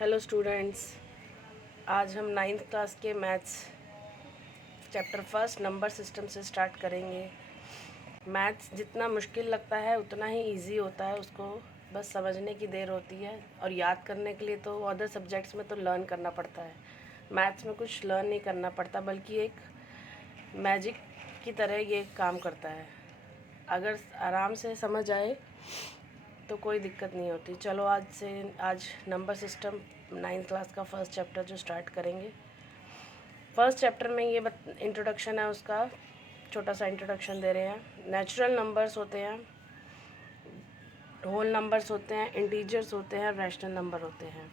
Hello students, आज हम ninth class के maths chapter first number system से स्टार्ट करेंगे। मैथ्स जितना मुश्किल लगता है उतना ही इजी होता है, उसको बस समझने की देर होती है और याद करने के लिए तो अदर सब्जेक्ट्स में तो लर्न करना पड़ता है। मैथ्स में कुछ लर्न नहीं करना पड़ता, बल्कि एक मैजिक की तरह ये काम करता है। अगर आराम से समझ आए तो कोई दिक्कत नहीं होती। चलो आज नंबर सिस्टम नाइन्थ क्लास का फर्स्ट चैप्टर जो स्टार्ट करेंगे। फर्स्ट चैप्टर में ये इंट्रोडक्शन है, उसका छोटा सा इंट्रोडक्शन दे रहे हैं। नेचुरल नंबर्स होते हैं, होल नंबर्स होते हैं, इंटीजर्स होते हैं, रैशनल नंबर होते हैं।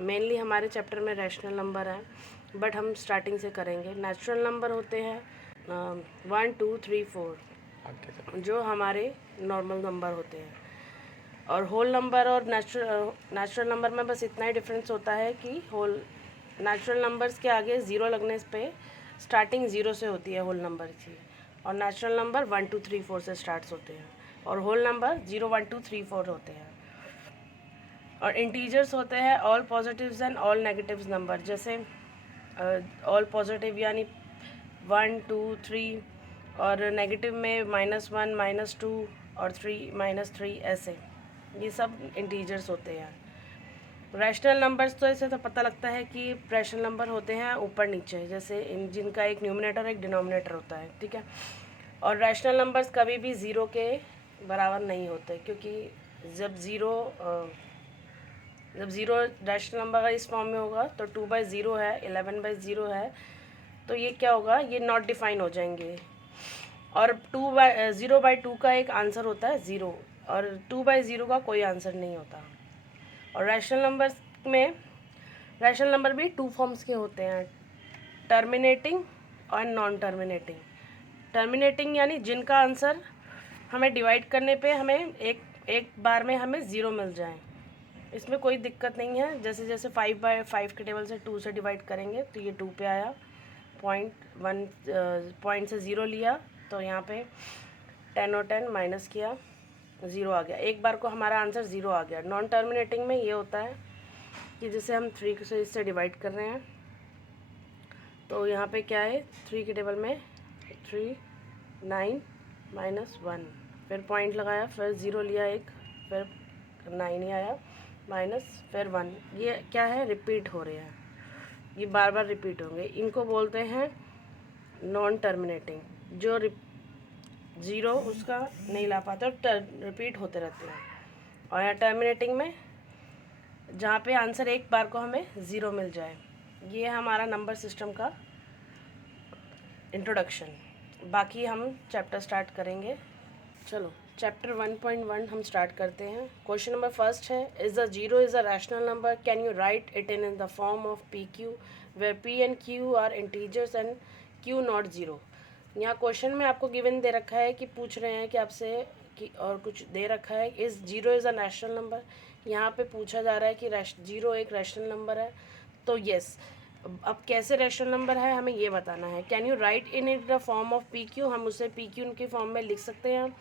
मेनली हमारे चैप्टर में रैशनल नंबर हैं, बट हम स्टार्टिंग से करेंगे। नेचुरल नंबर होते हैं 1 2 3 4, जो हमारे नॉर्मल नंबर होते हैं। और होल नंबर और नेचुरल नंबर में बस इतना ही डिफरेंस होता है कि नेचुरल नंबर्स के आगे ज़ीरो लगने पे स्टार्टिंग ज़ीरो से होती है होल नंबर की, और नेचुरल नंबर 1 2 3 4 से स्टार्ट होते हैं, और होल नंबर 0 1 2 3 4 होते हैं। और इंटीजर्स होते हैं all positives and all negatives number, जैसे ऑल पॉजिटिव यानी 1 2 3, और नेगेटिव में -1 -2 और 3 -3, ऐसे ये सब इंटीजर्स होते हैं। रैशनल नंबर्स तो ऐसे तो पता लगता है कि रैशनल नंबर होते हैं ऊपर नीचे, जैसे जिनका एक न्यूमरेटर एक डिनोमिनेटर होता है, ठीक है। और रैशनल नंबर्स कभी भी ज़ीरो के बराबर नहीं होते, क्योंकि जब ज़ीरो रैशनल नंबर का इस फॉर्म में होगा तो 2/0 है, 11/0 है, तो ये क्या होगा, ये नॉट डिफाइन हो जाएंगे। और 0/2 का एक आंसर होता है 0, और 2/0 का कोई आंसर नहीं होता। और रैशनल नंबर भी 2 फॉर्म्स के होते हैं, टर्मिनेटिंग और नॉन टर्मिनेटिंग। टर्मिनेटिंग यानी जिनका आंसर हमें डिवाइड करने पे हमें एक बार में हमें 0 मिल जाए, इसमें कोई दिक्कत नहीं है। जैसे जैसे 5/5 के टेबल से 2 से डिवाइड करेंगे तो ये 2 पे आया, पॉइंट से 0 लिया तो यहाँ पे 10 और 10 माइनस किया, 0 आ गया, एक बार को हमारा आंसर 0 आ गया। नॉन टर्मिनेटिंग में ये होता है कि जैसे हम 3 से इससे डिवाइड कर रहे हैं, तो यहाँ पे क्या है, 3 के टेबल में 3 9 -1, फिर पॉइंट लगाया, फिर 0 लिया एक, फिर 9 ही आया, माइनस फिर 1। ये क्या है, रिपीट हो रहे हैं, ये बार बार रिपीट होंगे। इनको बोलते हैं नॉन टर्मिनेटिंग, जो 0 उसका नहीं ला पाते और रिपीट होते रहते हैं। और यहाँ टर्मिनेटिंग में जहाँ पे आंसर एक बार को हमें 0 मिल जाए। ये हमारा नंबर सिस्टम का इंट्रोडक्शन। बाकी हम चैप्टर स्टार्ट करेंगे। चलो चैप्टर 1.1 हम स्टार्ट करते हैं। क्वेश्चन नंबर फर्स्ट है, is the 0 is a rational number, can you write it in the form of PQ where P and Q are integers and Q not 0। यहाँ question में आपको given दे रखा है कि पूछ रहे हैं कि आपसे कि, और कुछ दे रखा है, is 0 is a rational number. यहाँ पे पूछा जा रहा है कि 0 एक रैशनल नंबर है, तो यस। अब कैसे रैशनल नंबर है हमें ये बताना है। Can you right in it the form of PQ, हम उसे PQ के फॉर्म में लिख सकते हैं।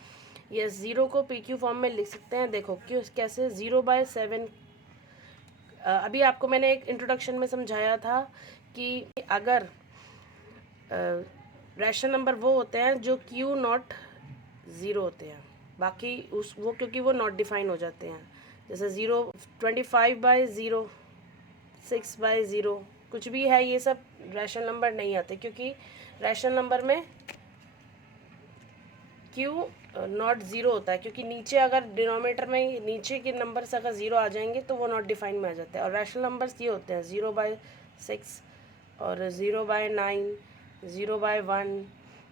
यस, 0 को PQ फॉर्म में लिख सकते हैं। देखो क्यों, कैसे, 0/7। अभी आपको मैंने एक इंट्रोडक्शन में समझाया था कि अगर रैशनल नंबर वो होते हैं जो Q नॉट 0 होते हैं, बाकी वो क्योंकि वो नॉट डिफाइन हो जाते हैं। जैसे 25/0, 6/0, कुछ भी है, ये सब रैशनल नंबर नहीं आते, क्योंकि रैशनल नंबर में Q नॉट 0 होता है, क्योंकि नीचे अगर डिनोमिनेटर में नीचे के नंबर से अगर 0 आ जाएंगे तो वो नॉट डिफाइन में आ जाते हैं। और रैशनल नंबर्स ये होते हैं 0/6 और 0/9, 0/1,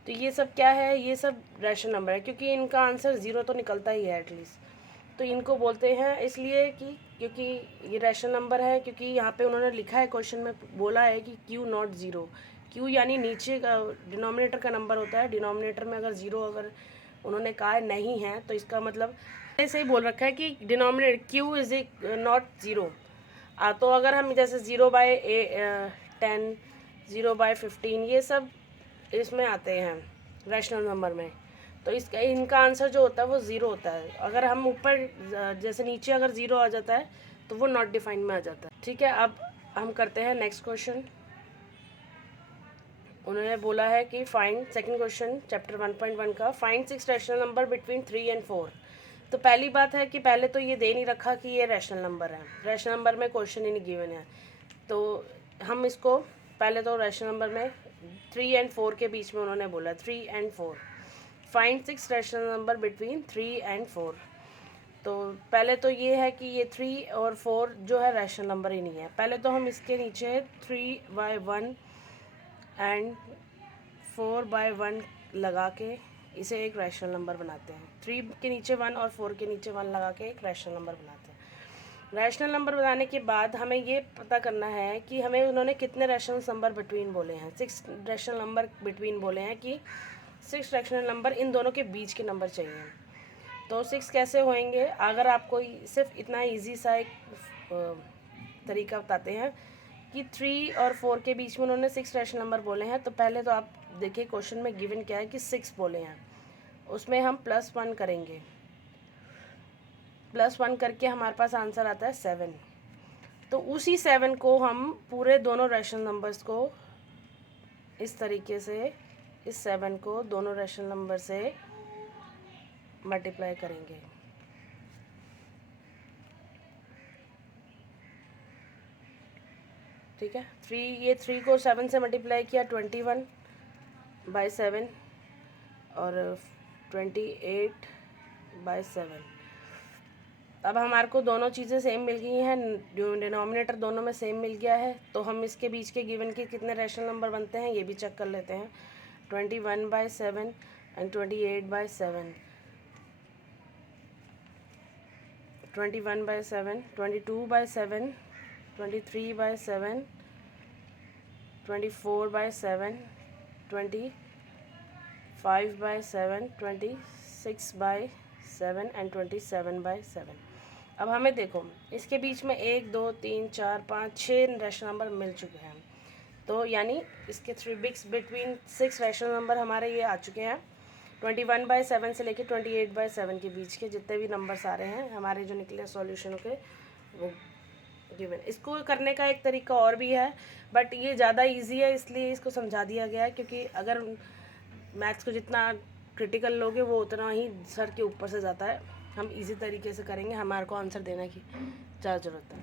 तो ये सब क्या है, ये सब रैशनल नंबर है, क्योंकि इनका आंसर 0 तो निकलता ही है एटलीस्ट, तो इनको बोलते हैं इसलिए कि क्योंकि ये रैशनल नंबर है, क्योंकि यहाँ पे उन्होंने लिखा है, क्वेश्चन में बोला है कि Q नॉट 0। Q यानी नीचे का डिनोमिनेटर का नंबर होता है, डिनोमिनेटर में अगर 0 अगर उन्होंने कहा है नहीं है, तो इसका मतलब ऐसे ही बोल रखा है कि डिनोमिनेटर Q इज नॉट 0। तो अगर हम जैसे 0/10, 0/15, ये सब इसमें आते हैं रैशनल नंबर में, तो इसका इनका आंसर जो होता है वो 0 होता है। अगर हम ऊपर जैसे नीचे अगर 0 आ जाता है तो वो नॉट डिफाइंड में आ जाता है। ठीक है, अब हम करते हैं नेक्स्ट क्वेश्चन। उन्होंने बोला है कि फाइंड, सेकंड क्वेश्चन चैप्टर 1.1 का, find 6 rational number between 3 and 4। तो पहली बात है कि पहले तो ये दे नहीं रखा कि ये रैशनल नंबर है, रैशनल नंबर में क्वेश्चन ही नहीं गिवन है। तो हम इसको पहले तो रैशनल नंबर में 3 and 4 के बीच में उन्होंने बोला 3 and 4, find 6 rational number between 3 and 4। तो पहले तो ये है कि ये 3 और 4 जो है रैशनल नंबर ही नहीं है। पहले तो हम इसके नीचे 3/1 एंड 4/1 लगा के इसे एक रैशनल नंबर बनाते हैं। 3 के नीचे 1 और 4 के नीचे 1 लगा के एक रैशनल नंबर बनाते हैं। रैशनल नंबर बनाने के बाद हमें ये पता करना है कि हमें उन्होंने कितने रैशनल नंबर बिटवीन बोले हैं। 6 रैशनल नंबर बिटवीन बोले हैं कि 6 रैशनल नंबर इन दोनों के बीच के नंबर चाहिए। तो 6 कैसे होंगे, अगर आपको सिर्फ इतना ईजी सा एक तरीका बताते हैं कि 3 और 4 के बीच में उन्होंने 6 रैशनल नंबर बोले हैं। तो पहले तो आप देखिए क्वेश्चन में गिवन क्या है कि 6 बोले हैं, उसमें हम +1 करेंगे, +1 करके हमारे पास आंसर आता है 7। तो उसी 7 को हम पूरे दोनों रैशनल नंबर्स को इस तरीके से, इस 7 को दोनों रैशनल नंबर से मल्टीप्लाई करेंगे। ठीक है, 3 को 7 से मल्टीप्लाई किया 21/7 और 28/7। अब हमारे को दोनों चीज़ें सेम मिल गई हैं, डिनोमिनेटर दोनों में सेम मिल गया है। तो हम इसके बीच के गिवन के कितने रैशनल नंबर बनते हैं ये भी चेक कर लेते हैं। 21/7 एंड 28/7, 21/7, 22/7, 23/7, 24/7, 25/7, 26/7 एंड 27/7। अब हमें देखो इसके बीच में 1 2 3 4 5 6 रैशनल नंबर मिल चुके हैं। तो यानी इसके 3 बिग्स बिटवीन 6 रैशनल नंबर हमारे ये आ चुके हैं। 21/7 से लेके 28/7 के बीच के जितने भी नंबर्स आ रहे हैं हमारे जो निकले सॉल्यूशन के, वो गिवन। इसको करने का एक तरीका और भी है, बट ये ज़्यादा इजी है इसलिए इसको समझा दिया गया है, क्योंकि अगर मैथ्स को जितना क्रिटिकल लोगे वो उतना ही सर के ऊपर से जाता है। हम इजी तरीके से करेंगे, हमारे को आंसर देने की ज़्यादा ज़रूरत है।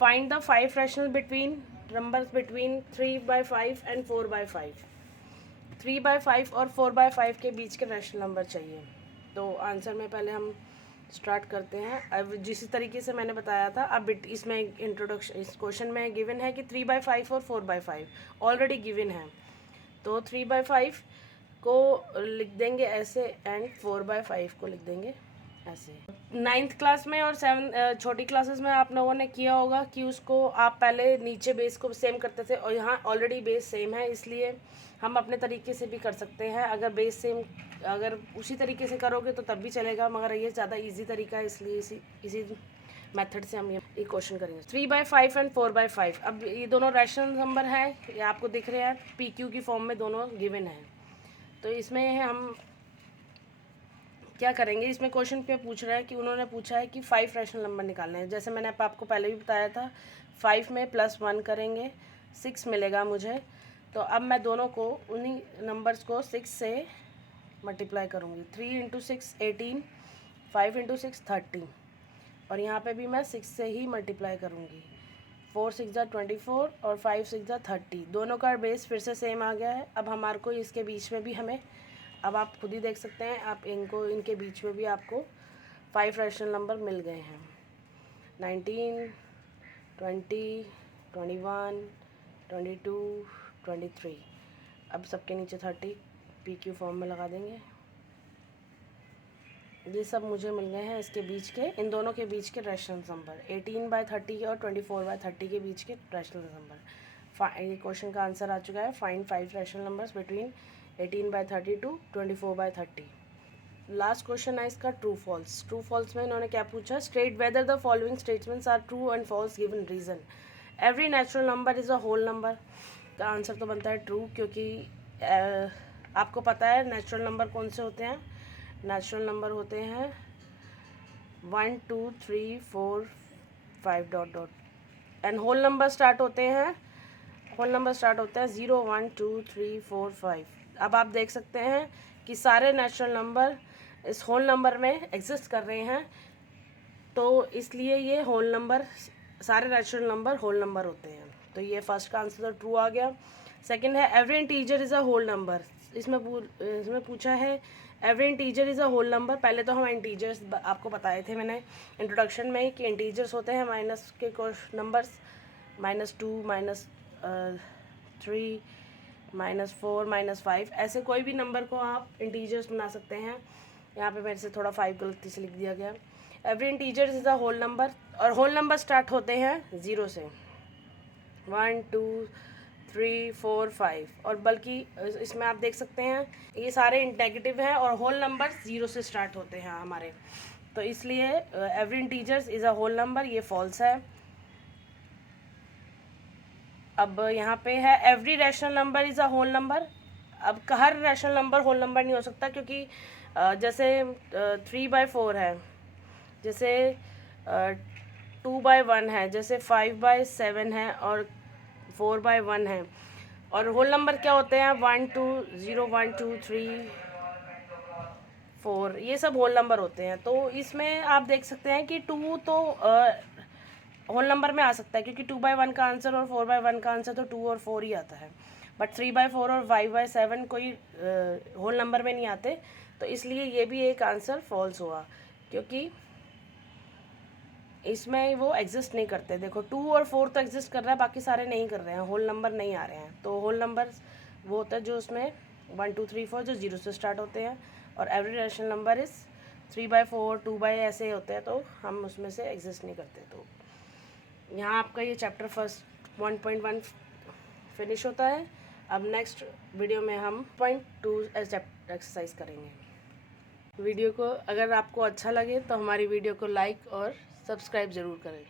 Find the 5 rational between numbers between 3/5 and 4/5। 3/5 और 4/5 के बीच के रैशनल नंबर चाहिए। तो आंसर में पहले हम स्टार्ट करते हैं। अब जिस तरीके से मैंने बताया था, अब इसमें इंट्रोडक्शन, इस क्वेश्चन में गिवन है कि 3/5 और 4/5 ऑलरेडी गिवन है। तो 3/5 को लिख देंगे ऐसे एंड 4/5 को लिख देंगे ऐसे। 9th क्लास में और 7 छोटी क्लासेस में आप लोगों ने किया होगा कि उसको आप पहले नीचे बेस को सेम करते थे, और यहाँ ऑलरेडी बेस सेम है इसलिए हम अपने तरीके से भी कर सकते हैं। अगर बेस सेम, अगर उसी तरीके से करोगे तो तब भी चलेगा, मगर ये ज़्यादा इजी तरीका है इसलिए इसी मेथड से हम ये क्वेश्चन करेंगे। 3/5 एंड 4/5। अब ये दोनों रैशनल नंबर हैं, ये आपको दिख रहे हैं, PQ की फॉर्म में दोनों गिवन हैं। तो इसमें हम क्या करेंगे, इसमें क्वेश्चन पे पूछ रहा है कि उन्होंने पूछा है कि 5 रैशनल नंबर निकालने हैं। जैसे मैंने आपको पहले भी बताया था, 5 में +1 करेंगे 6 मिलेगा मुझे। तो अब मैं दोनों को, उन्हीं नंबर्स को 6 से मल्टीप्लाई करूँगी। 3 × 6 18, 5 × 6 30, और यहाँ पे भी मैं 6 से ही मल्टीप्लाई करूँगी। 4 6 × 24 और 5 6 × 30, दोनों का बेस फिर से सेम आ गया है। अब हमारे को इसके बीच में भी हमें, अब आप खुद ही देख सकते हैं, आप इनके बीच में भी आपको 5 रैशनल नंबर मिल गए हैं। 19, 20, 21, 22, 23। अब सबके नीचे 30 PQ फॉर्म में लगा देंगे। ये सब मुझे मिल गए हैं इसके बीच के, इन दोनों के बीच के रैशनल नंबर, 18/30 और 24/30 के बीच के रैशनल नंबर। ये क्वेश्चन का आंसर आ चुका है। Find 5 rational numbers between 18/30 to 24/30। Last question है इसका ट्रू फॉल्स। ट्रू फॉल्स में इन्होंने क्या पूछा, state whether the following statements are true and false given reason. Every natural number is a whole number. का आंसर तो बनता है ट्रू, क्योंकि आपको पता है नेचुरल नंबर कौन से होते हैं। नेचुरल नंबर होते हैं 1 2 3 4 5 dot dot and whole number start होते हैं 0 1 2 3 4 5। अब आप देख सकते हैं कि सारे नेचुरल नंबर इस होल नंबर में एग्जिस्ट कर रहे हैं, तो इसलिए ये होल नंबर, सारे नेचुरल नंबर होल नंबर होते हैं। तो ये फर्स्ट का आंसर तो ट्रू आ गया। सेकंड है every integer is a whole number. इसमें पूछा है every integer is a whole number. पहले तो हम इंटीजर्स आपको बताए थे मैंने इंट्रोडक्शन में कि इंटीजर्स होते हैं माइनस के कुछ नंबर्स, -2 -3 -4 -5, ऐसे कोई भी नंबर को आप इंटीजर्स बना सकते हैं। यहाँ पे मेरे से थोड़ा 5 गलती से लिख दिया गया। Every integer is a whole number, और होल नंबर स्टार्ट होते हैं 0 से, 1 2 3 4 5, और बल्कि इसमें आप देख सकते हैं ये सारे नेगेटिव हैं और होल नंबर 0 से स्टार्ट होते हैं हमारे, तो इसलिए every integers is a whole number, ये फॉल्स है। अब यहाँ पे है every rational number is a whole number. अब हर रैशनल नंबर होल नंबर नहीं हो सकता, क्योंकि जैसे 3/4 है, जैसे 2/1 है, जैसे 5/7 है, और 4/1 है। और होल नंबर क्या होते हैं 1 2 0 1 2 3 4, ये सब होल नंबर होते हैं। तो इसमें आप देख सकते हैं कि 2 तो होल नंबर में आ सकता है, क्योंकि 2/1 का आंसर और 4/1 का आंसर तो 2 और 4 ही आता है, बट 3/4 और 5/7 कोई होल नंबर में नहीं आते, तो इसलिए ये भी एक आंसर फॉल्स हुआ, क्योंकि इसमें वो एग्जिस्ट नहीं करते। देखो 2 और 4 तो एग्जिस्ट कर रहा है, बाकी सारे नहीं कर रहे हैं, होल नंबर नहीं आ रहे हैं। तो होल नंबर वो होता है जो उसमें 1 2 3 4 जो 0 से स्टार्ट होते हैं, और एवरी रैशनल नंबर इज़ 3/4 2 ऐसे होते हैं, तो हम उसमें से एग्जिस्ट नहीं करते। तो यहाँ आपका ये चैप्टर फर्स्ट 1.1 फिनिश होता है। अब नेक्स्ट वीडियो में हम 0.2 एक्सरसाइज करेंगे। वीडियो को अगर आपको अच्छा लगे तो हमारी वीडियो को लाइक और सब्सक्राइब ज़रूर करें।